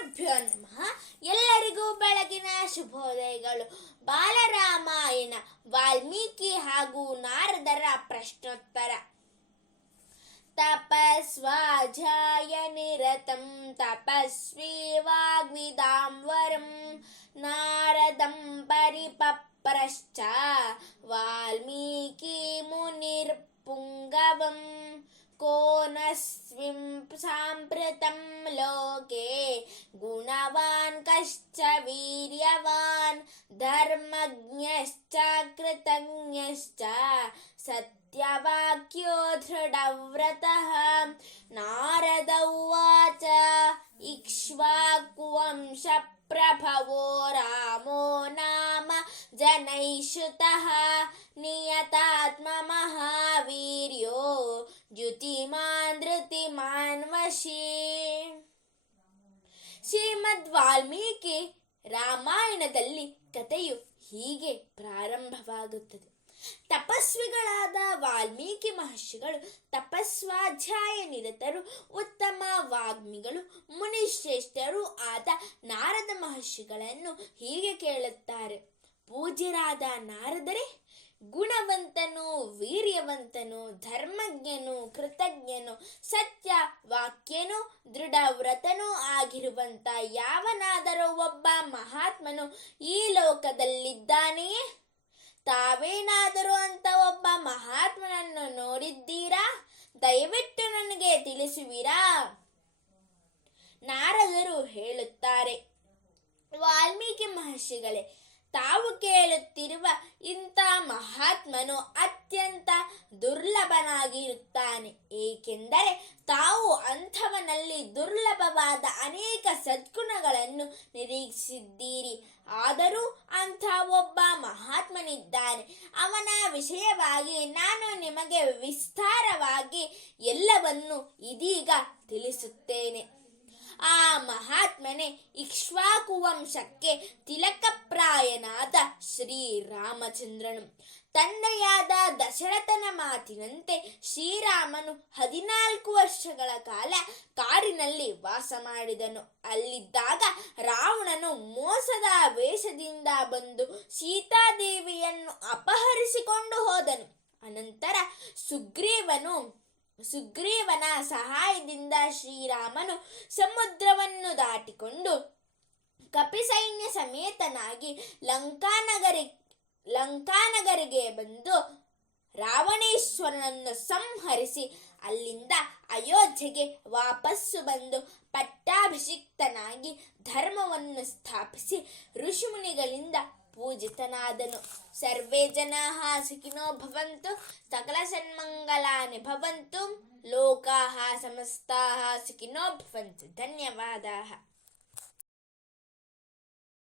ಗುರುಭ್ಯೋ ನಮಃ. ಎಲ್ಲರಿಗೂ ಬೆಳಗಿನ ಶುಭೋದಯಗಳು. ಬಾಲರಾಮಾಯಣ, ವಾಲ್ಮೀಕಿ ಹಾಗೂ ನಾರದರ ಪ್ರಶ್ನೋತ್ತರ. ತಪಸ್ವಾಧ್ಯಾಯ ನಿರತಂ ತಪಸ್ವಿ ವಾಗ್ವಿದಾಂವರಂ ನಾರದಂ ಪರಿಪಪ್ರಶ್ಚ ವಾಲ್ಮೀಕಿ ಮುನಿರ್ಪುಂಗವಂ ಕೋನಸ್ವಿಂ ಸಾಂಪ್ರತಂ ಲೋಕೆ ಗುಣವಾನ್ ಕಶ್ಚ ವೀರ್ಯವಾನ್ ಧರ್ಮಜ್ಞಶ್ಚ ಕೃತಜ್ಞಶ್ಚ ಸತ್ಯವಾಕ್ಯೋ ದೃಢವ್ರತಃ. ನಾರದ ಉವಾಚ ಇಕ್ಷ್ವಾಕುವಂಶ ಪ್ರಭವೋ ರಾಮೋ ನಾಮ ಜನೈಶ್ರುತಃ ನಿಯತಾತ್ಮ ಮಹಾವೀರ್ಯೋ ದ್ಯುತಿಮಾನ್ ಧೃತಿಮಾನ್ ವಶೀ. ಶ್ರೀಮದ್ ವಾಲ್ಮೀಕಿ ರಾಮಾಯಣದಲ್ಲಿ ಕಥೆಯು ಹೀಗೆ ಪ್ರಾರಂಭವಾಗುತ್ತದೆ. ತಪಸ್ವಿಗಳಾದ ವಾಲ್ಮೀಕಿ ಮಹರ್ಷಿಗಳು ತಪಸ್ವಾಧ್ಯಾಯ ನಿರತರು, ಉತ್ತಮ ವಾಗ್ಮಿಗಳು, ಮುನಿಶ್ರೇಷ್ಠರೂ ಆದ ನಾರದ ಮಹರ್ಷಿಗಳನ್ನು ಹೀಗೆ ಕೇಳುತ್ತಾರೆ. ಪೂಜ್ಯರಾದ ನಾರದರೇ, ಗುಣವಂತನು, ವೀರ್ಯವಂತನು, ಧರ್ಮಜ್ಞನು, ಕೃತಜ್ಞನು, ಸತ್ಯ ವಾಕ್ಯನು, ದೃಢವ್ರತನೂ ಆಗಿರುವಂತ ಯಾವನಾದರೂ ಒಬ್ಬ ಮಹಾತ್ಮನು ಈ ಲೋಕದಲ್ಲಿದ್ದಾನೆಯೇ? ತಾವೇನಾದರೂ ಅಂತ ಒಬ್ಬ ಮಹಾತ್ಮನನ್ನು ನೋಡಿದ್ದೀರಾ? ದಯವಿಟ್ಟು ನನಗೆ ತಿಳಿಸುವಿರಾ? ನಾರದರು ಹೇಳುತ್ತಾರೆ, ವಾಲ್ಮೀಕಿ ಮಹರ್ಷಿಗಳೇ, ತಾವು ಕೇಳುತ್ತಿರುವ ಇಂಥ ಮಹಾತ್ಮನು ಅತ್ಯಂತ ದುರ್ಲಭನಾಗಿರುತ್ತಾನೆ. ಏಕೆಂದರೆ ತಾವು ಅಂಥವನಲ್ಲಿ ದುರ್ಲಭವಾದ ಅನೇಕ ಸದ್ಗುಣಗಳನ್ನು ನಿರೀಕ್ಷಿಸಿದ್ದೀರಿ. ಆದರೂ ಅಂಥ ಒಬ್ಬ ಮಹಾತ್ಮನಿದ್ದಾನೆ. ಅವನ ವಿಷಯವಾಗಿ ನಾನು ನಿಮಗೆ ವಿಸ್ತಾರವಾಗಿ ಎಲ್ಲವನ್ನು ಇದೀಗ ತಿಳಿಸುತ್ತೇನೆ. ಆ ಮಹಾತ್ಮನೇ ಇಕ್ಷ್ವಾಕು ವಂಶಕ್ಕೆ ತಿಲಕಪ್ರಾಯನಾದ ಶ್ರೀರಾಮಚಂದ್ರನು. ತಂದೆಯಾದ ದಶರಥನ ಮಾತಿನಂತೆ ಶ್ರೀರಾಮನು 14 ವರ್ಷಗಳ ಕಾಲ ಕಾಡಿನಲ್ಲಿ ವಾಸ ಮಾಡಿದನು. ಅಲ್ಲಿದ್ದಾಗ ರಾವಣನು ಮೋಸದ ವೇಷದಿಂದ ಬಂದು ಸೀತಾದೇವಿಯನ್ನು ಅಪಹರಿಸಿಕೊಂಡು ಹೋದನು. ಅನಂತರ ಸುಗ್ರೀವನ ಸಹಾಯದಿಂದ ಶ್ರೀರಾಮನು ಸಮುದ್ರವನ್ನು ದಾಟಿಕೊಂಡು ಕಪಿಸೈನ್ಯ ಸಮೇತನಾಗಿ ಲಂಕಾನಗರಿಗೆ ಬಂದು ರಾವಣೇಶ್ವರನನ್ನು ಸಂಹರಿಸಿ ಅಲ್ಲಿಂದ ಅಯೋಧ್ಯೆಗೆ ವಾಪಸ್ಸು ಬಂದು ಪಟ್ಟಾಭಿಷಿಕ್ತನಾಗಿ ಧರ್ಮವನ್ನು ಸ್ಥಾಪಿಸಿ ಋಷಿಮುನಿಗಳಿಂದ ಪೂಜಿತನಾದನು. ಸರ್ವೇ ಜನಾಃ ಸುಖಿನೋ ಭವಂತು, ಸಕಲ ಸನ್ಮಂಗಲಾನಿ ಭವಂತು, ಲೋಕಾಃ ಸಮಸ್ತಾಃ ಸುಖಿನೋ ಭವಂತು. ಧನ್ಯವಾದಾಃ.